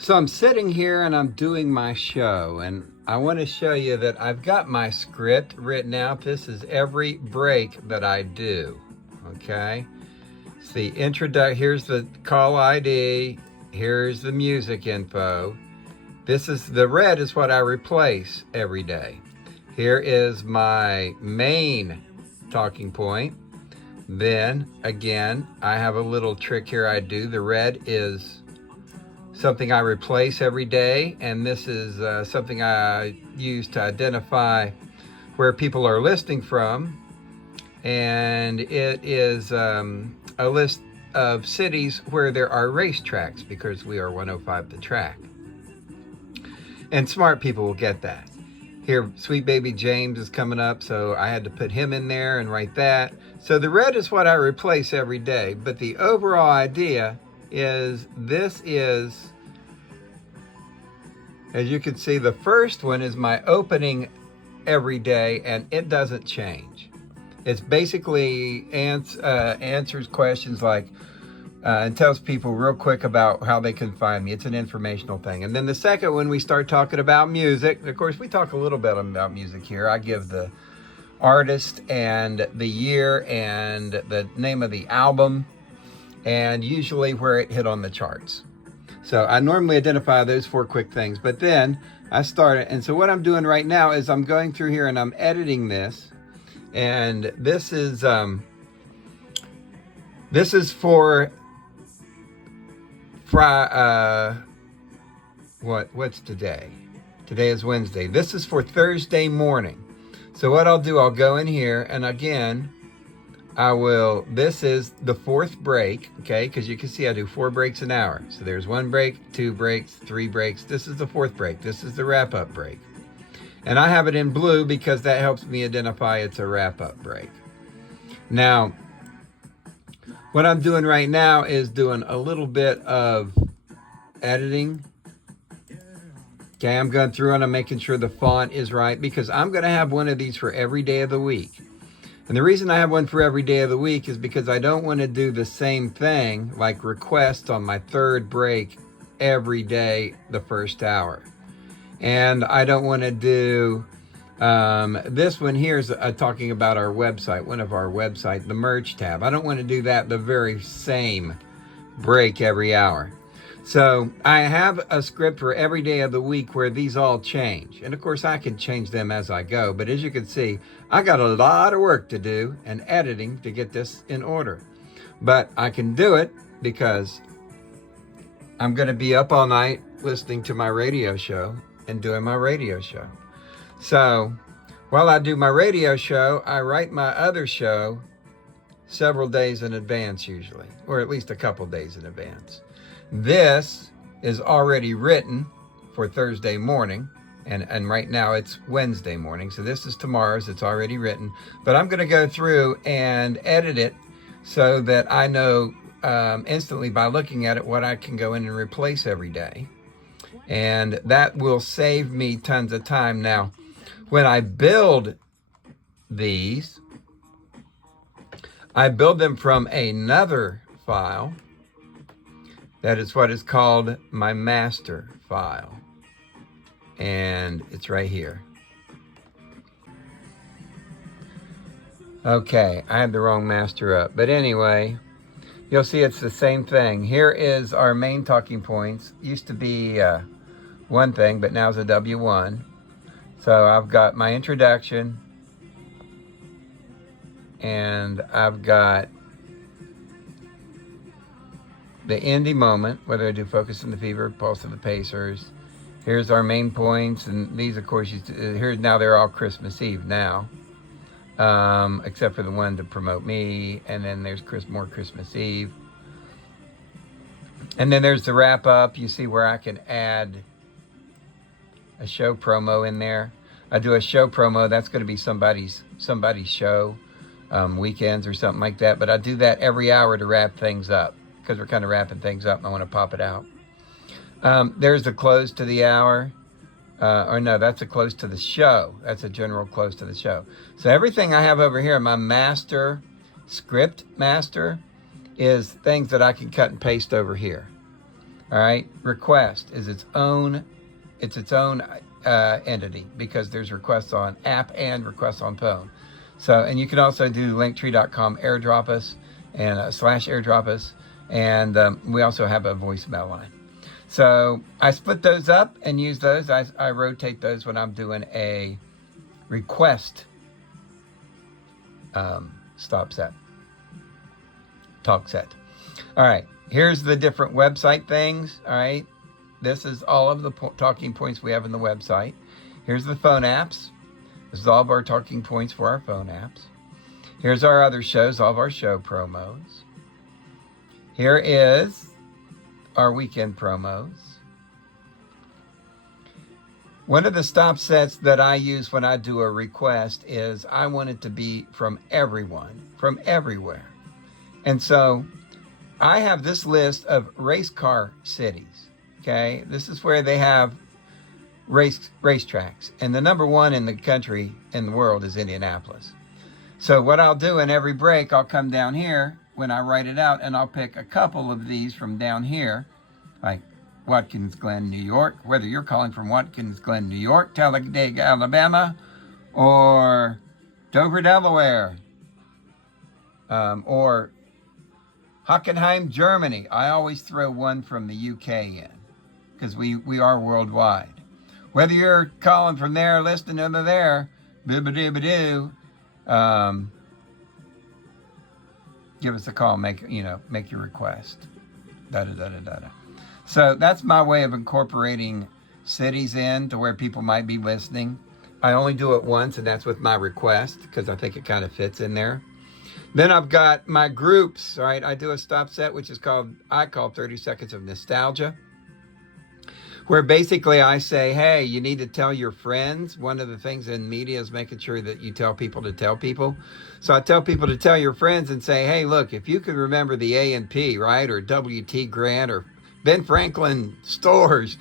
So I'm sitting here and I'm doing my show, and I want to show you that I've got my script written out. This is every break that I do. Okay. It's the here's the call ID. Here's the music info. The red is what I replace every day. Here is my main talking point. Then again, I have a little trick here I do. The red is something I replace every day, and this is something I use to identify where people are listening from, and it is a list of cities where there are racetracks, because we are 105 The Track. And smart people will get that. Here, Sweet Baby James is coming up, so I had to put him in there and write that. So the red is what I replace every day, but the overall idea is this is, as you can see, the first one is my opening every day, and it doesn't change. It's basically answers questions like, and tells people real quick about how they can find me. It's an informational thing. And then the second one, we start talking about music. Of course, we talk a little bit about music here. I give the artist and the year and the name of the album, and usually where it hit on the charts. So I normally identify those four quick things, but then I start it. And so what I'm doing right now is I'm going through here and I'm editing this. And this is for what's today? Today is Wednesday. This is for Thursday morning. So what I'll do, I'll go in here, and again, this is the fourth break, okay? Because you can see I do 4 breaks an hour. So there's 1 break, 2 breaks, 3 breaks. This is the 4th break. This is the wrap-up break. And I have it in blue because that helps me identify it's a wrap-up break. Now, what I'm doing right now is doing a little bit of editing. Okay, I'm going through and I'm making sure the font is right, because I'm going to have one of these for every day of the week. And the reason I have one for every day of the week is because I don't want to do the same thing, like request on my 3rd break every day the first hour. And I don't want to do this one here is talking about our website, one of our website, the merch tab. I don't want to do that the very same break every hour. So I have a script for every day of the week where these all change. And of course I can change them as I go. But as you can see, I got a lot of work to do and editing to get this in order. But I can do it because I'm going to be up all night listening to my radio show and doing my radio show. So while I do my radio show, I write my other show several days in advance usually, or at least a couple days in advance. This is already written for Thursday morning, and right now it's Wednesday morning. So this is tomorrow's, it's already written. But I'm going to go through and edit it so that I know instantly by looking at it what I can go in and replace every day. And that will save me tons of time. Now, when I build these, I build them from another file. That is what is called my master file. And it's right here. Okay, I had the wrong master up. But anyway, you'll see it's the same thing. Here is our main talking points. Used to be one thing, but now it's a W1. So I've got my introduction, and I've got the indie moment, whether I do Focus on the Fever, Pulse of the Pacers. Here's our main points, and these, of course, here now they're all Christmas Eve now, except for the one to promote me, and then there's more Christmas Eve. And then there's the wrap up. You see where I can add a show promo in there. I do a show promo, that's going to be somebody's show, weekends or something like that. But I do that every hour to wrap things up, because we're kind of wrapping things up and I want to pop it out. There's the close to the hour. Or no, that's a close to the show. That's a general close to the show. So everything I have over here, my master, script master, is things that I can cut and paste over here. All right. Request is its own entity because there's requests on app and requests on phone. So, and you can also do linktree.com airdrop us and slash airdrop us. And we also have a voicemail line. So I split those up and use those. I rotate those when I'm doing a request talk set. All right, here's the different website things. All right, this is all of the talking points we have in the website. Here's the phone apps. This is all of our talking points for our phone apps. Here's our other shows, all of our show promos. Here is our weekend promos. One of the stop sets that I use when I do a request is I want it to be from everyone, from everywhere. And so I have this list of race car cities, okay? This is where they have racetracks. And the number one in the country, in the world, is Indianapolis. So what I'll do in every break, I'll come down here when I write it out, and I'll pick a couple of these from down here, like Watkins Glen, New York, whether you're calling from Watkins Glen, New York, Talladega, Alabama, or Dover, Delaware, or Hockenheim, Germany. I always throw one from the UK in because we are worldwide. Whether you're calling from there, listening over there, boo-ba-doo-ba-doo, give us a call, make your request. Da-da-da-da-da-da. So that's my way of incorporating cities in to where people might be listening. I only do it once, and that's with my request because I think it kind of fits in there. Then I've got my groups, all right? I do a stop set, which is I call 30 Seconds of Nostalgia, where basically I say, hey, you need to tell your friends. One of the things in media is making sure that you tell people to tell people. So I tell people to tell your friends and say, hey, look, if you can remember the A&P, right, or W.T. Grant or Ben Franklin stores,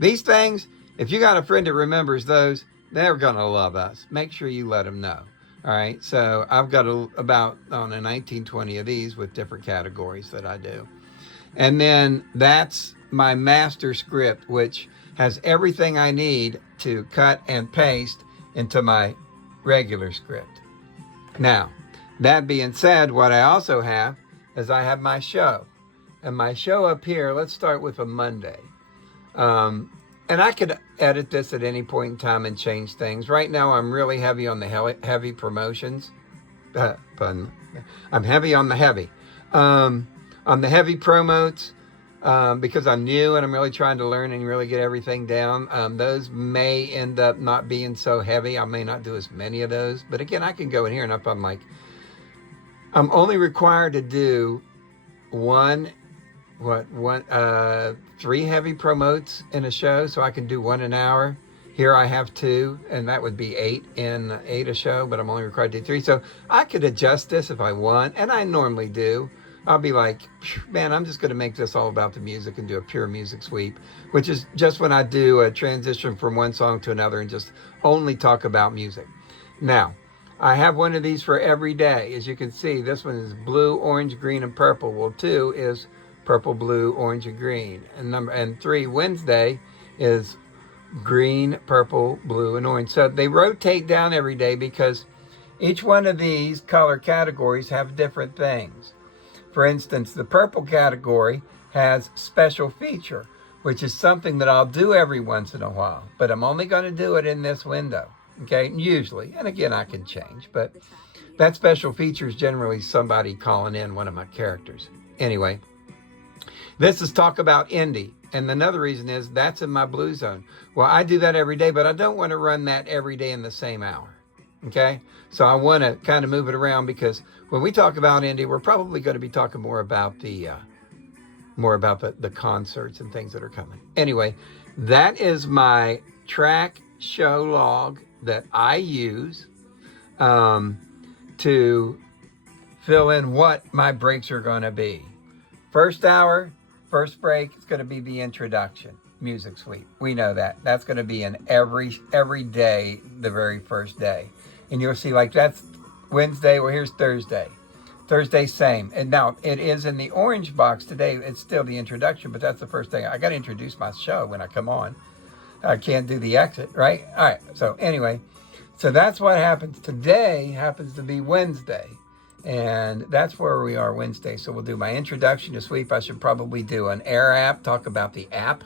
these things, if you got a friend that remembers those, they're going to love us. Make sure you let them know. All right. So I've got about 19-20 of these with different categories that I do. And then that's my master script, which has everything I need to cut and paste into my regular script. Now, that being said, what I also have is I have my show. And my show up here, let's start with a Monday. And I could edit this at any point in time and change things. Right now, I'm really heavy on the heavy promotions. Pardon. I'm heavy on the heavy. On the heavy promotes, because I'm new and I'm really trying to learn and really get everything down. Those may end up not being so heavy. I may not do as many of those. But again, I can go in here and I'm only required to do 3 heavy promotes in a show, so I can do 1 an hour. Here I have 2, and that would be 8 a show, but I'm only required to do 3. So I could adjust this if I want, and I normally do. I'll be like, man, I'm just going to make this all about the music and do a pure music sweep, which is just when I do a transition from one song to another and just only talk about music. Now, I have one of these for every day. As you can see, this one is blue, orange, green, and purple. Well, 2 is purple, blue, orange, and green. And 3, Wednesday, is green, purple, blue, and orange. So they rotate down every day because each one of these color categories have different things. For instance, the purple category has special feature, which is something that I'll do every once in a while, but I'm only going to do it in this window, okay, usually. And again, I can change, but that special feature is generally somebody calling in one of my characters. Anyway, this is Talk About Indie. And another reason is that's in my blue zone. Well, I do that every day, but I don't want to run that every day in the same hour. Okay? So I want to kind of move it around because when we talk about indie, we're probably going to be talking more about the concerts and things that are coming. Anyway, that is my track show log that I use to fill in what my breaks are going to be. First hour, first break, it's going to be the introduction, music suite. We know that. That's going to be in every day, the very first day. And you'll see, like, that's Wednesday. Well, here's Thursday. Thursday, same. And now it is in the orange box today. It's still the introduction, but that's the first thing. I got to introduce my show when I come on. I can't do the exit, right? All right. So anyway, so that's what happens. Today happens to be Wednesday. And that's where we are Wednesday. So we'll do my introduction to Sweep. I should probably do an air app, talk about the app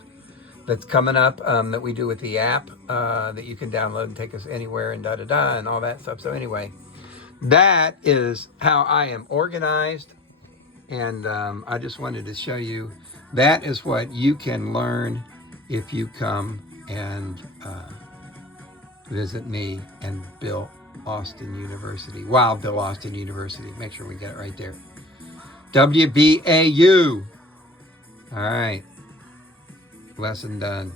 that's coming up that we do with the app that you can download and take us anywhere and da-da-da and all that stuff. So anyway, that is how I am organized. And I just wanted to show you that is what you can learn if you come and visit me and Bill Austin University. Wow, Bill Austin University. Make sure we get it right there. WBAU. All right. Lesson done.